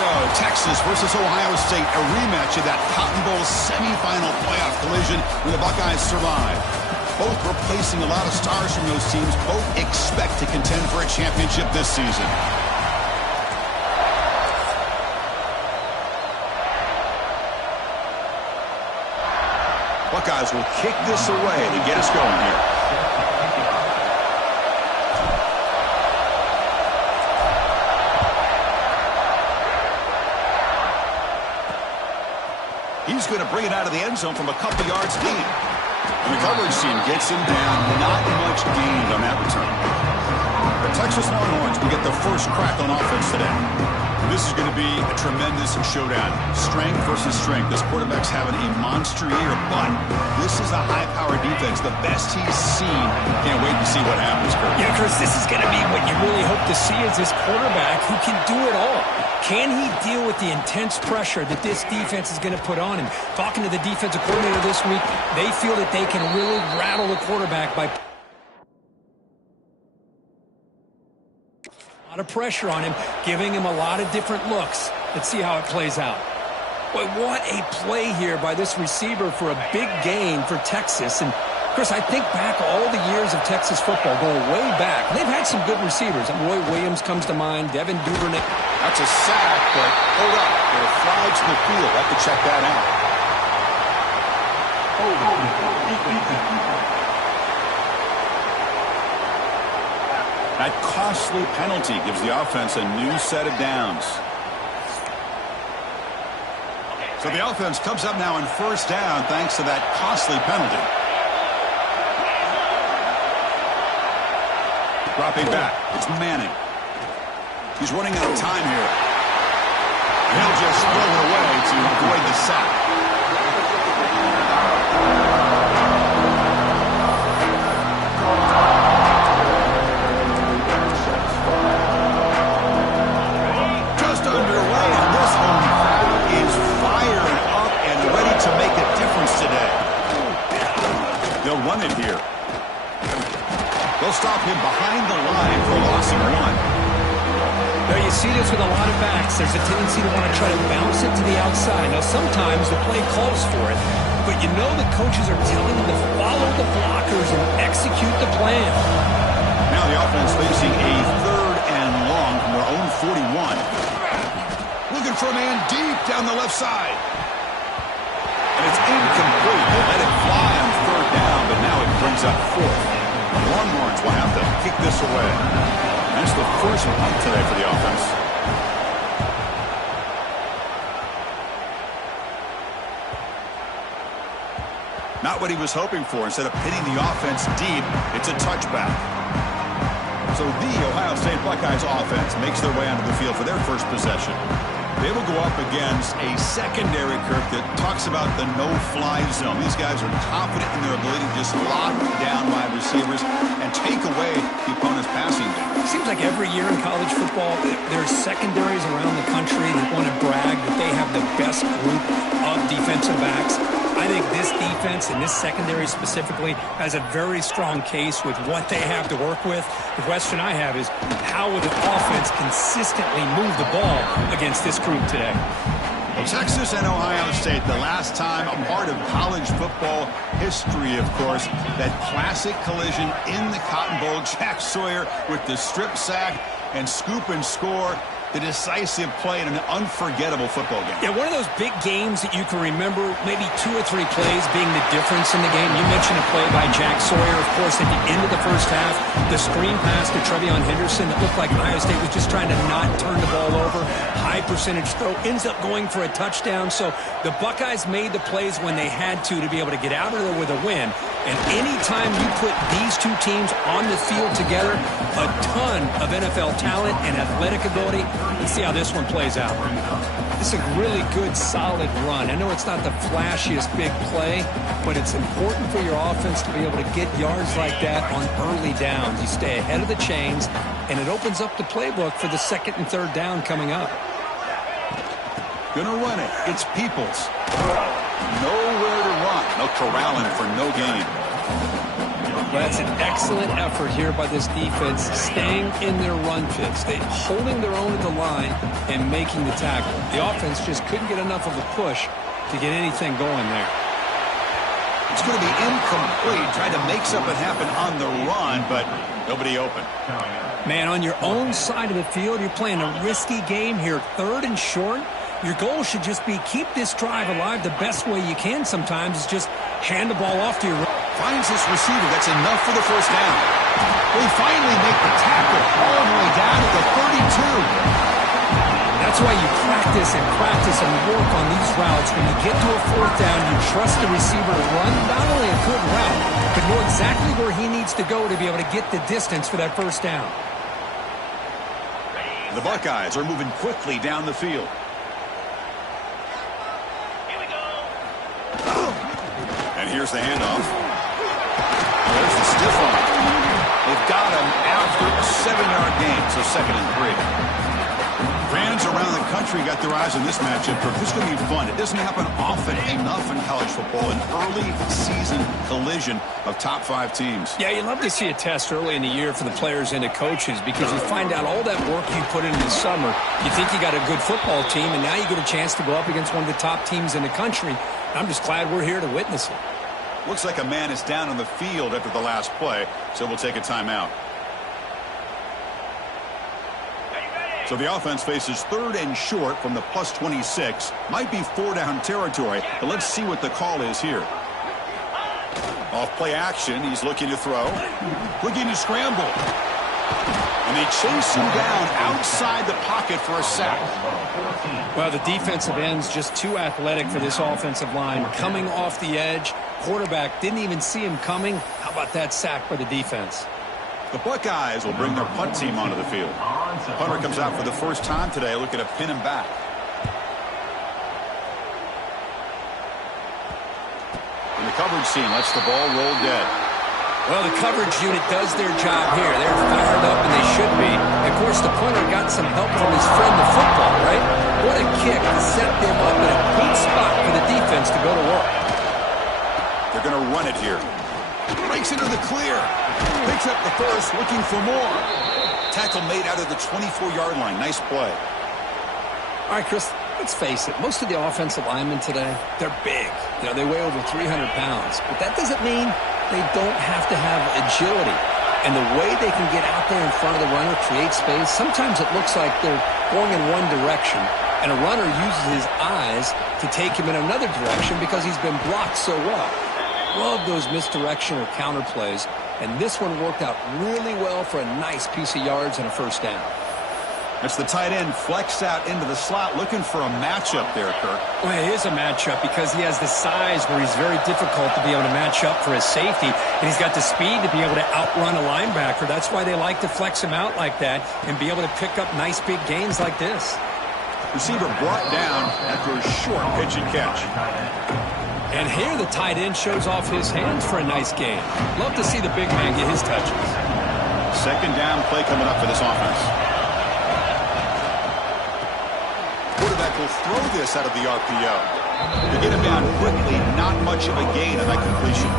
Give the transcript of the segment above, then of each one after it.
go. Texas versus Ohio State, a rematch of that Cotton Bowl semifinal playoff collision where the Buckeyes survive. Both replacing a lot of stars from those teams. Both expect to contend for a championship this season. Buckeyes will kick this away to get us going here. He's going to bring it out of the end zone from a couple yards deep. And the coverage team gets him down. Not much gained on that return. The Texas Longhorns will get the first crack on offense today. This is going to be a tremendous showdown. Strength versus strength. This quarterback's having a monster year, but this is a high-powered defense, the best he's seen. Can't wait to see what happens, Kurt. Yeah, Chris, this is going to be what you really hope to see is this quarterback who can do it all. Can he deal with the intense pressure that this defense is going to put on him? Talking to the defensive coordinator this week, they feel that they can really rattle the quarterback by a lot of pressure on him, giving him a lot of different looks. Let's see how it plays out. Boy, what a play here by this receiver for a big gain for Texas. And Chris, I think back all the years of Texas football, going way back. They've had some good receivers. Roy Williams comes to mind, Devin Duvernay. That's a sack, but hold up. There are flags in the field. I have to check that out. That costly penalty gives the offense a new set of downs. So the offense comes up now in first down thanks to that costly penalty. Dropping back, it's Manning. He's running out of time here. He'll just throw it away to avoid the sack. Just underway, and this home crowd is fired up and ready to make a difference today. They'll run it here. They'll stop him behind the line for a loss of 1. Now you see this with a lot of backs. There's a tendency to want to try to bounce it to the outside. Now sometimes the play calls for it, but you know the coaches are telling them to follow the blockers and execute the plan. Now the offense facing a 3rd and long from their own 41. Looking for a man deep down the left side. And it's incomplete. They let it fly on 3rd down, but now it brings up 4th. The Longhorns will have to kick this away. That's the first punt today for the offense. Not what he was hoping for. Instead of hitting the offense deep, it's a touchback. So the Ohio State Buckeyes offense makes their way onto the field for their first possession. They will go up against a secondary, Kirk, that talks about the no-fly zone. These guys are confident in their ability to just lock down wide receivers and take away the opponent's passing game. Seems like every year in college football, there's secondaries around the country that want to brag that they have the best group of defensive backs. I think this defense and this secondary specifically has a very strong case with what they have to work with. The question I have is, how will the offense consistently move the ball against this group today? Well, Texas and Ohio State, the last time a part of college football history, of course, that classic collision in the Cotton Bowl. Jack Sawyer with the strip sack and scoop and score. The decisive play in an unforgettable football game. Yeah, one of those big games that you can remember, maybe 2 or 3 plays being the difference in the game. You mentioned a play by Jack Sawyer, of course, at the end of the first half. The screen pass to TreVeyon Henderson that looked like Ohio State was just trying to not turn the ball over. High percentage throw, ends up going for a touchdown. So the Buckeyes made the plays when they had to be able to get out of there with a win. And anytime you put these two teams on the field together, a ton of NFL talent and athletic ability. Let's see how this one plays out. This is a really good, solid run. I know it's not the flashiest big play, but it's important for your offense to be able to get yards like that on early downs. You stay ahead of the chains, and it opens up the playbook for the 2nd and 3rd down coming up. Gonna run it. It's Peoples. Nowhere to run. They'll corral him for no gain. Well, that's an excellent effort here by this defense, staying in their run fits. They holding their own at the line and making the tackle. The offense just couldn't get enough of a push to get anything going there. It's going to be incomplete. Tried to make something happen on the run, but nobody open. Man, on your own side of the field, you're playing a risky game here. 3rd and short. Your goal should just be keep this drive alive the best way you can sometimes is just hand the ball off to your right. Finds this receiver. That's enough for the first down. They finally make the tackle all the way down to the 32. That's why you practice and work on these routes. When you get to a 4th down, you trust the receiver to run not only a good route, but know exactly where he needs to go to be able to get the distance for that first down. The Buckeyes are moving quickly down the field. And here's the handoff. There's the stiff arm. They've got him after a 7-yard gain, so 2nd and 3. Fans around the country got their eyes on this matchup. This is going to be fun. It doesn't happen often enough in college football, an early season collision of top 5 teams. Yeah, you love to see a test early in the year for the players and the coaches because you find out all that work you put in the summer. You think you got a good football team, and now you get a chance to go up against one of the top teams in the country. I'm just glad we're here to witness it. Looks like a man is down on the field after the last play, so we'll take a timeout. So the offense faces 3rd and short from the +26. Might be 4-down territory, but let's see what the call is here. Off play action, he's looking to throw. Looking to scramble. And they chase him down outside the pocket for a sack. Well, the defensive end's just too athletic for this offensive line. Coming off the edge, quarterback didn't even see him coming. How about that sack by the defense? The Buckeyes will bring their punt team onto the field. Punter comes out for the first time today, looking to pin him back. And the coverage team lets the ball roll dead. Well, the coverage unit does their job here. They're fired up, and they should be. Of course, the punter got some help from his friend, the football, right? What a kick to set them up in a good spot for the defense to go to work. They're going to run it here. Breaks into the clear. Picks up the first, looking for more. Tackle made out of the 24-yard line. Nice play. All right, Chris, let's face it. Most of the offensive linemen today, they're big. You know, they weigh over 300 pounds. But that doesn't mean they don't have to have agility. And the way they can get out there in front of the runner, create space, sometimes it looks like they're going in one direction, and a runner uses his eyes to take him in another direction because he's been blocked so well. Love those misdirection or counter plays, and this one worked out really well for a nice piece of yards and a first down. It's the tight end flexed out into the slot, looking for a matchup there, Kirk. Well, it is a matchup because he has the size where he's very difficult to be able to match up for his safety, and he's got the speed to be able to outrun a linebacker. That's why they like to flex him out like that and be able to pick up nice big gains like this. Receiver brought down after a short pitch and catch. And here the tight end shows off his hands for a nice gain. Love to see the big man get his touches. Second down play coming up for this offense. Quarterback will throw this out of the RPO. They get him down quickly, not much of a gain on that completion.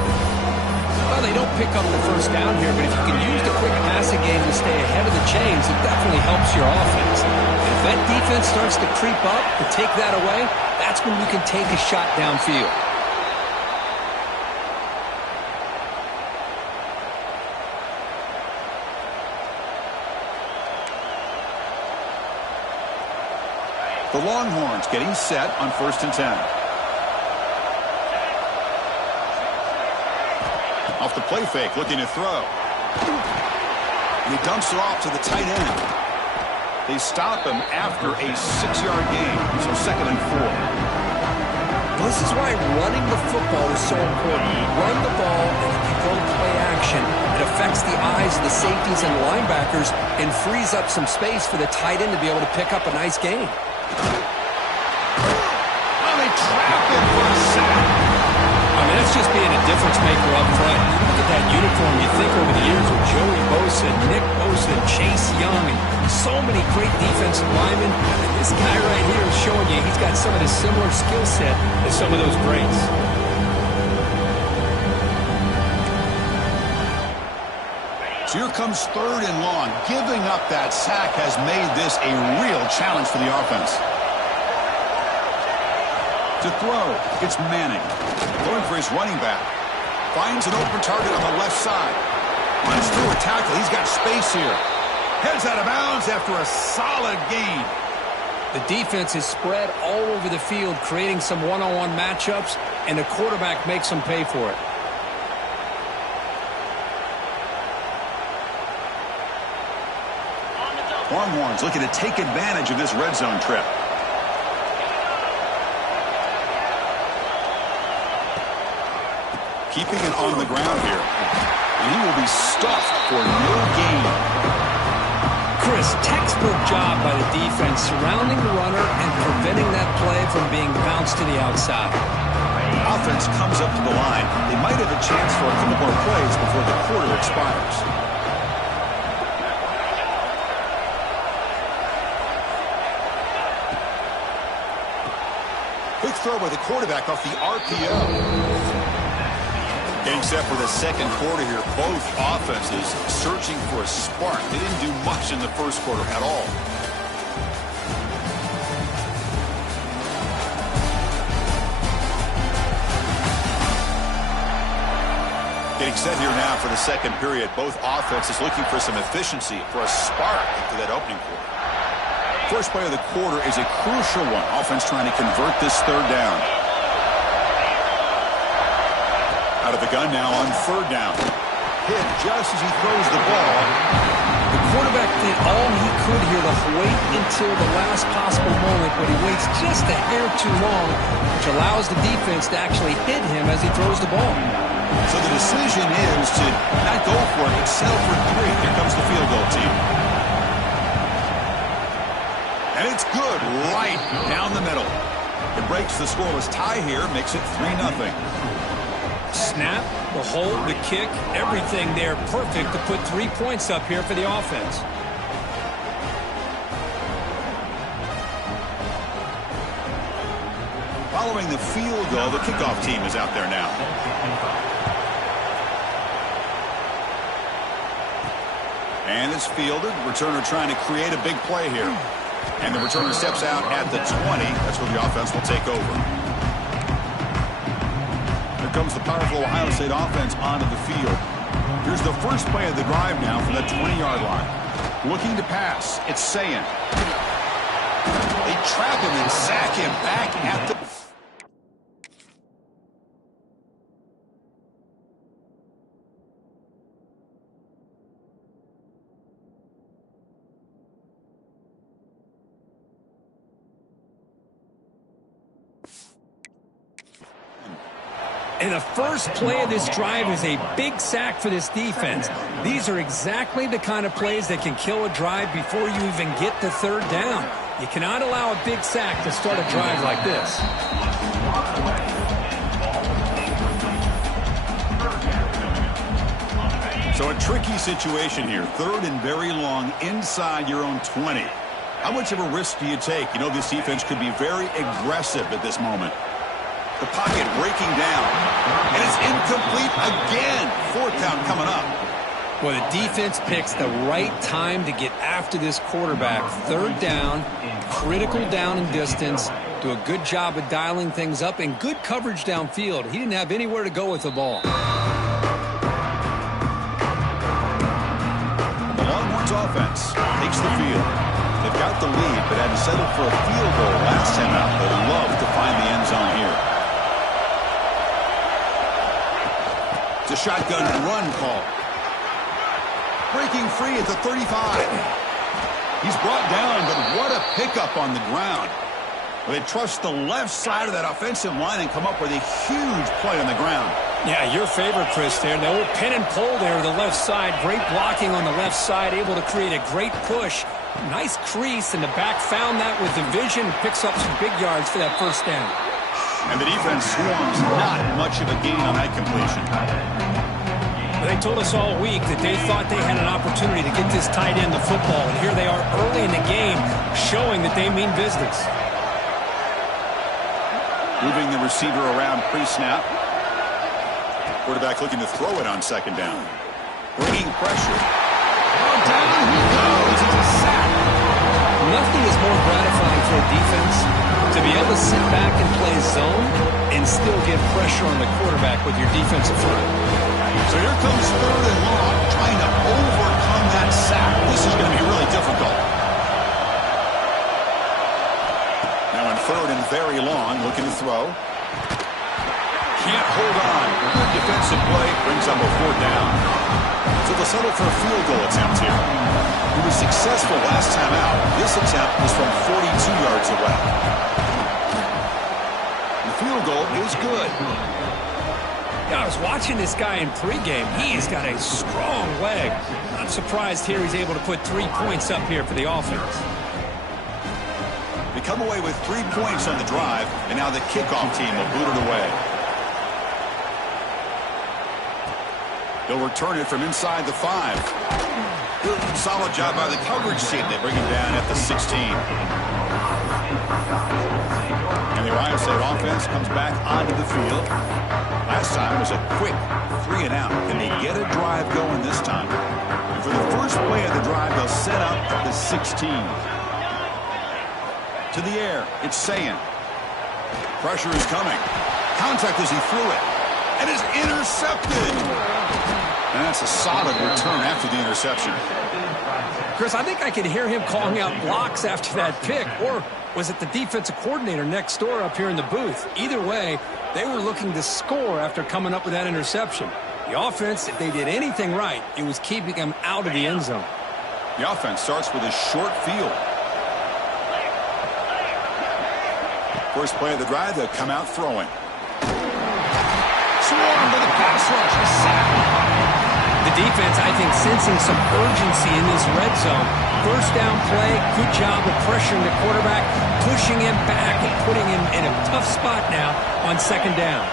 Well, they don't pick up the first down here, but if you can use the quick passing game to stay ahead of the chains, it definitely helps your offense. If that defense starts to creep up to take that away, that's when you can take a shot downfield. The Longhorns getting set on 1st and 10. Off the play fake, looking to throw. And he dumps it off to the tight end. They stop him after a 6-yard gain, so 2nd and 4. This is why running the football is so important. You run the ball, and if you go to play action, it affects the eyes of the safeties and linebackers and frees up some space for the tight end to be able to pick up a nice gain. Oh, they trap him for a sack. I mean, that's just being a difference maker up front. You look at that uniform, you think over the years with Joey Bosa, Nick Bosa, Chase Young, and so many great defensive linemen. And this guy right here is showing you he's got some of the similar skill set as some of those greats. So here comes 3rd and long. Giving up that sack has made this a real challenge for the offense. To throw, it's Manning. Going for his running back. Finds an open target on the left side. Runs through a tackle. He's got space here. Heads out of bounds after a solid gain. The defense is spread all over the field, creating some one-on-one matchups, and the quarterback makes them pay for it. Longhorns looking to take advantage of this red zone trip. Keeping it on the ground here. And he will be stuffed for no gain. Chris, textbook job by the defense surrounding the runner and preventing that play from being bounced to the outside. Offense comes up to the line. They might have a chance for a couple more plays before the quarter expires. Quick throw by the quarterback off the RPO. Getting set for the second quarter here. Both offenses searching for a spark. They didn't do much in the first quarter at all. Getting set here now for the second period. Both offenses looking for some efficiency, for a spark into that opening quarter. First play of the quarter is a crucial one. Offense trying to convert this 3rd down. Out of the gun now on 3rd down. Hit just as he throws the ball. The quarterback did all he could here to wait until the last possible moment, but he waits just a hair too long, which allows the defense to actually hit him as he throws the ball. So the decision is to not go for it, but settle for 3. Here comes the field goal team. And it's good right down the middle. It breaks the scoreless tie here, makes it 3-0. Snap, the hold, the kick, everything there perfect to put 3 points up here for the offense. Following the field goal, the kickoff team is out there now. And it's fielded. Returner trying to create a big play here. And the returner steps out at the 20. That's where the offense will take over. Here comes the powerful Ohio State offense onto the field. Here's the first play of the drive now from the 20-yard line. Looking to pass. It's Sayin. They trap him and sack him back at the... And the first play of this drive is a big sack for this defense. These are exactly the kind of plays that can kill a drive before you even get the 3rd down. You cannot allow a big sack to start a drive like this. So a tricky situation here. 3rd and very long inside your own 20. How much of a risk do you take? You know this defense could be very aggressive at this moment. The pocket breaking down. And it's incomplete again. 4th down coming up. Well, the defense picks the right time to get after this quarterback. 3rd down, critical down and distance. Do a good job of dialing things up and good coverage downfield. He didn't have anywhere to go with the ball. The Longhorns offense takes the field. They've got the lead, but had to settle for a field goal last time out. They'd love to find the end zone here. It's a shotgun run call. Breaking free at the 35. He's brought down, but what a pickup on the ground. Well, they trust the left side of that offensive line and come up with a huge play on the ground. Yeah, your favorite, Chris, there. The old pin and pull there to the left side. Great blocking on the left side, able to create a great push. Nice crease, and the back found that with the vision. Picks up some big yards for that 1st down. And the defense swarms not much of a gain on that completion. They told us all week that they thought they had an opportunity to get this tight end the football, and here they are early in the game showing that they mean business. Moving the receiver around pre-snap. Quarterback looking to throw it on 2nd down. bringing pressure. Oh, down he goes. It's a sack. Nothing is more gratifying for a defense to be able to sit back and play zone and still get pressure on the quarterback with your defensive front. So here comes 3rd and long, trying to overcome that sack. This is going to be really difficult. Now on 3rd and very long, looking to throw. Can't hold on. Good defensive play brings up a 4th down. So they'll settle for a field goal attempt here. He was successful last time out. This attempt was from 42 yards away. The field goal is good. Yeah, I was watching this guy in pregame. He's got a strong leg. Not surprised here he's able to put 3 points up here for the offense. They come away with 3 points on the drive, and now the kickoff team will boot it away. They'll return it from inside the 5. Solid job by the coverage team. They bring him down at the 16. And the Ohio State offense comes back onto the field. Last time was a quick 3 and out. Can they get a drive going this time? And for the first play of the drive, they'll set up at the 16. To the air, it's Sayin. Pressure is coming. Contact as he threw it. And is intercepted. And that's a solid return after the interception. Chris, I think I could hear him calling out blocks after that pick. Or was it the defensive coordinator next door up here in the booth? Either way, they were looking to score after coming up with that interception. The offense, if they did anything right, it was keeping them out of the end zone. The offense starts with a short field. First play of the drive, they'll come out throwing. Swarmed by the pass rush. A sack. The defense, I think, sensing some urgency in this red zone. First down play, good job of pressuring the quarterback, pushing him back and putting him in a tough spot now on 2nd down.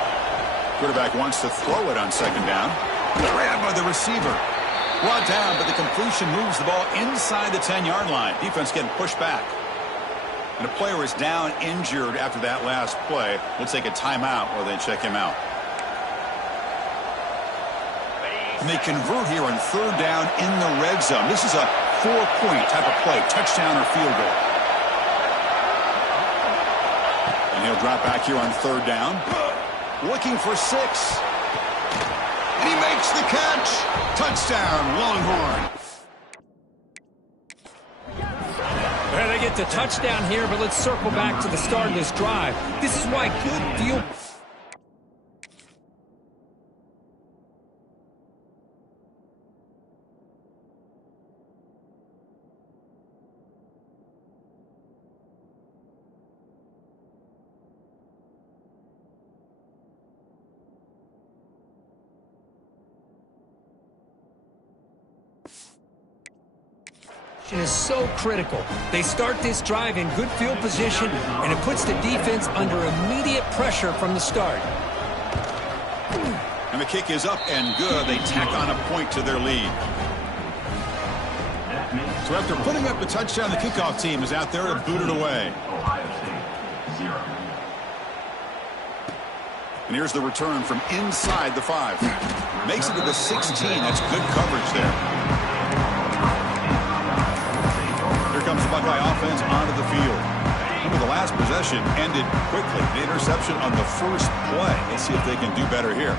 Quarterback wants to throw it on 2nd down. Grabbed by the receiver. Brought down, but the completion moves the ball inside the 10-yard line. Defense getting pushed back. And a player is down injured after that last play. We'll take a timeout while they check him out. And they convert here on 3rd down in the red zone. This is a 4-point type of play, touchdown or field goal. And he'll drop back here on 3rd down. Looking for 6. And he makes the catch. Touchdown, Longhorn. Well, they get the touchdown here, but let's circle back to the start of this drive. This is why good field... is so critical. They start this drive in good field position, and it puts the defense under immediate pressure from the start. And the kick is up and good. They tack on a point to their lead. So after putting up the touchdown, the kickoff team is out there to boot it away. And here's the return from inside the 5. Makes it to the 16. That's good coverage there. Here comes the Buckeye offense onto the field. Remember, the last possession ended quickly. The interception on the first play. Let's see if they can do better here.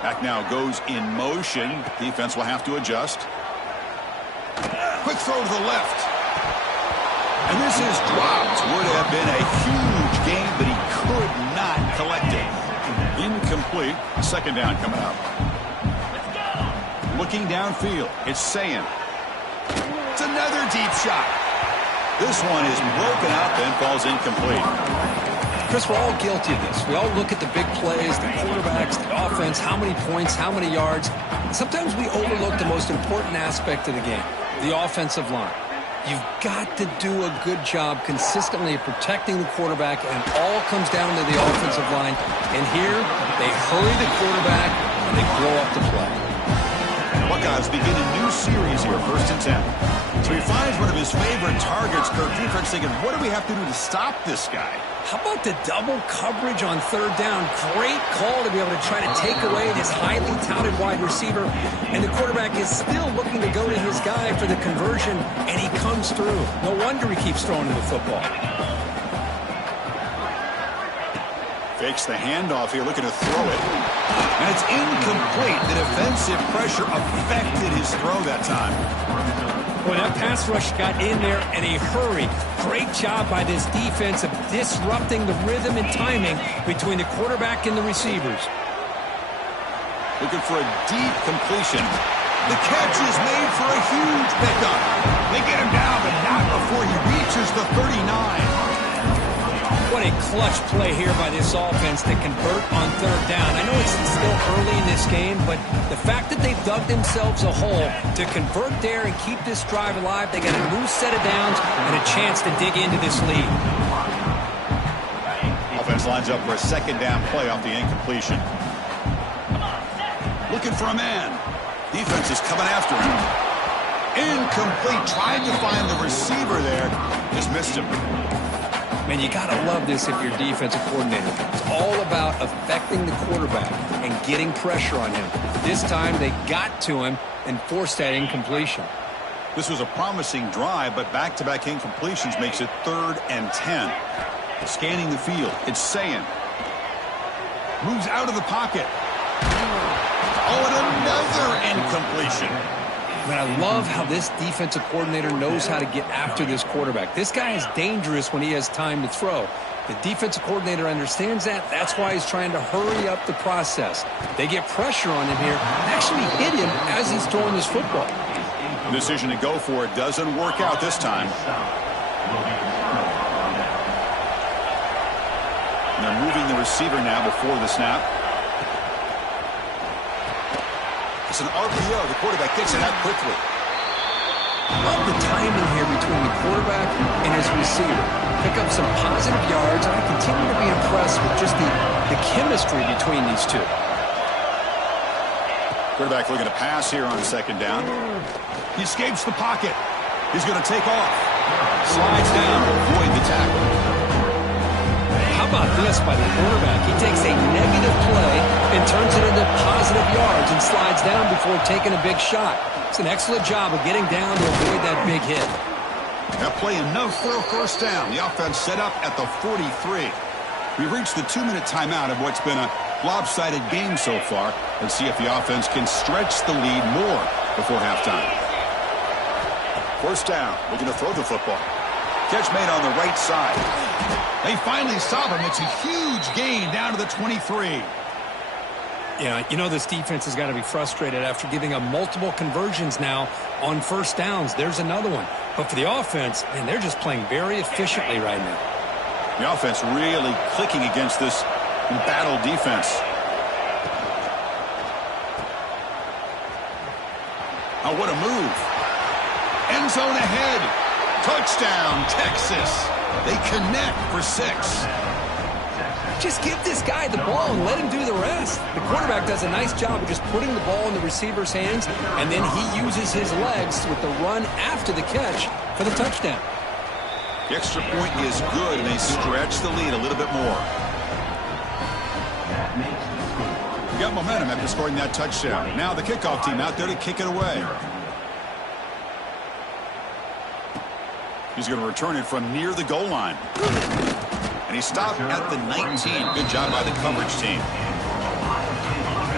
Back now goes in motion. Defense will have to adjust. Quick throw to the left. And this is dropped. Would have been a huge gain, but he could not collect it. Incomplete. 2nd down coming up. Looking downfield. It's Sayin. It's another deep shot. This one is broken up and falls incomplete. Chris, we're all guilty of this. We all look at the big plays, the quarterbacks, the offense, how many points, how many yards. Sometimes we overlook the most important aspect of the game, the offensive line. You've got to do a good job consistently of protecting the quarterback, and it all comes down to the offensive line. And here, they hurry the quarterback, and they blow up the play. Buckeyes Buckeyes begin a new series here, 1st and 10. So he finds one of his favorite targets. Kirk, defense thinking, what do we have to do to stop this guy? How about the double coverage on 3rd down? Great call to be able to try to take away this highly touted wide receiver. And the quarterback is still looking to go to his guy for the conversion, and he comes through. No wonder he keeps throwing the football. Fakes the handoff here, looking to throw it. And it's incomplete. The defensive pressure affected his throw that time. Boy, that pass rush got in there in a hurry. Great job by this defense of disrupting the rhythm and timing between the quarterback and the receivers. Looking for a deep completion. The catch is made for a huge pickup. They get him down, but not before he reaches the 39. What a clutch play here by this offense to convert on 3rd down. I know it's still early in this game, but the fact that they've dug themselves a hole to convert there and keep this drive alive, they got a new set of downs and a chance to dig into this lead. Offense lines up for a 2nd down play off the incompletion. Looking for a man. Defense is coming after him. Incomplete. Tried to find the receiver there. Just missed him. Man, you got to love this if you're defensive coordinator. It's all about affecting the quarterback and getting pressure on him. This time they got to him and forced that incompletion. This was a promising drive, but back-to-back incompletions makes it 3rd and 10. Scanning the field, it's Sayin. Moves out of the pocket. Oh, and another incompletion. Man, I love how this defensive coordinator knows how to get after this quarterback. This guy is dangerous when he has time to throw. The defensive coordinator understands that. That's why he's trying to hurry up the process. They get pressure on him here, actually hit him as he's throwing this football. The decision to go for it doesn't work out this time. And they're moving the receiver now before the snap. It's an RPO. The quarterback gets it out quickly. Love the timing here between the quarterback and his receiver. Pick up some positive yards, and I continue to be impressed with just the chemistry between these two. Quarterback looking to pass here on 2nd down. He escapes the pocket. He's going to take off. Slides down to avoid the tackle. How about this by the quarterback? He takes a negative play and turns it into positive yards and slides down before taking a big shot. It's an excellent job of getting down to avoid that big hit. That play enough for a 1st down. The offense set up at the 43. We've reached the 2-minute timeout of what's been a lopsided game so far. Let's see if the offense can stretch the lead more before halftime. 1st down, looking to throw the football. Catch made on the right side. They finally stop him. It's a huge gain down to the 23. Yeah, you know this defense has got to be frustrated after giving up multiple conversions now on 1st downs. There's another one. But for the offense, man, they're just playing very efficiently right now. The offense really clicking against this embattled defense. Oh, what a move. End zone ahead. Touchdown, Texas. They connect for 6. Just give this guy the ball and let him do the rest. The quarterback does a nice job of just putting the ball in the receiver's hands, and then he uses his legs with the run after the catch for the touchdown. The extra point is good, and they stretch the lead a little bit more. We got momentum after scoring that touchdown. Now the kickoff team out there to kick it away. He's going to return it from near the goal line. And he stopped at the 19. Good job by the coverage team.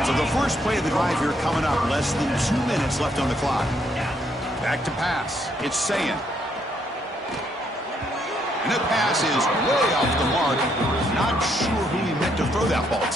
So the first play of the drive here coming up. Less than 2 minutes left on the clock. Back to pass. It's Sayin. And that pass is way off the mark. Not sure who he meant to throw that ball to.